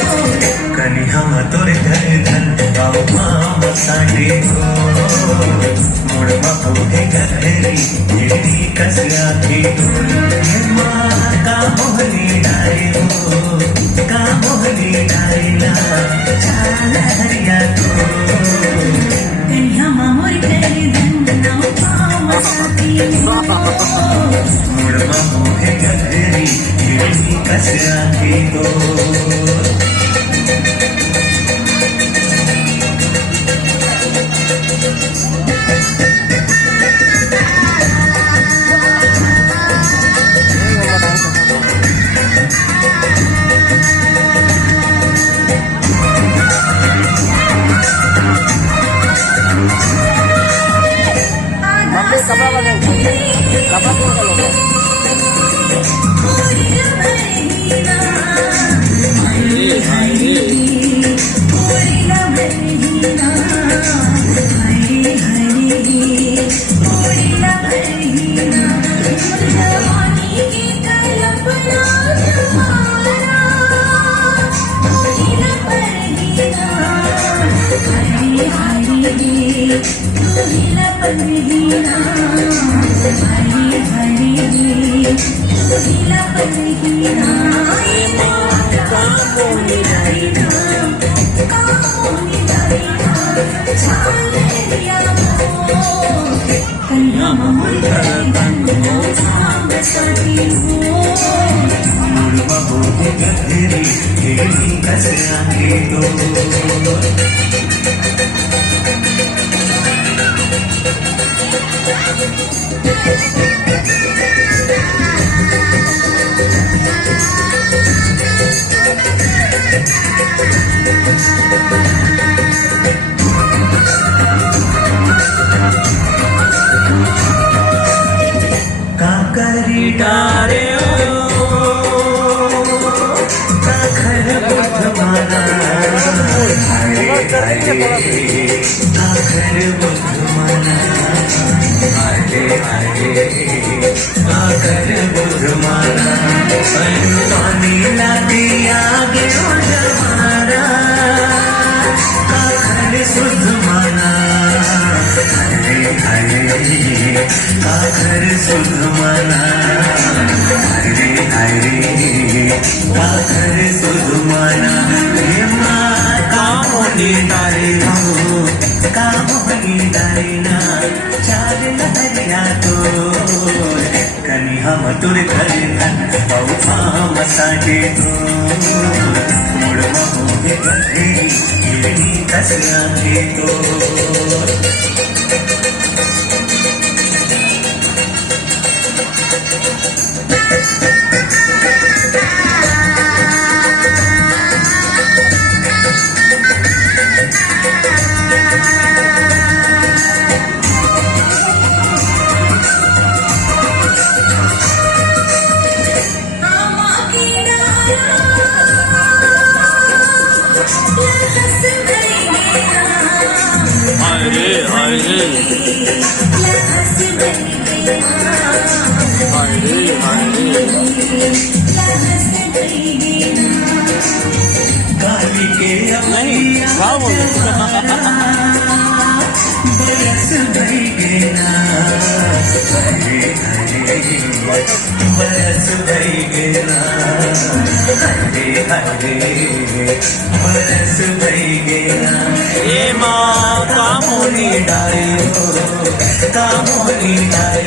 कनी हम तोरे घर धन बाबू मामा साडे हो मोड़ बापू हे घरी येडी कसला भेटो का मोहनी डारे हो का मोहनी डारेला चाल हरिया तो कन्या मामोर करे धन नाव पावा साथी मोड़ बापू हे घरी येडी कसला भेटो कपड़ा बदल कपड़ा क्यों करो काकरी डारे आखर बुधमाना आखर बुधमाना पानी लाती आगे जमाना आखर सुधमाना आखर सुधमाना आखर सुधमाना कामोनी डारे हो कामोनी डारे ना चाल लहरिया तो कनी हम तुर करे धन बहु पाम साडे तो मुड़ मोहे गधे येडी कसला तो काली के बरस भई गेना बरस भई गेना बरस भई गेना ए माँ कामोनी डारे हो कामोनी डारे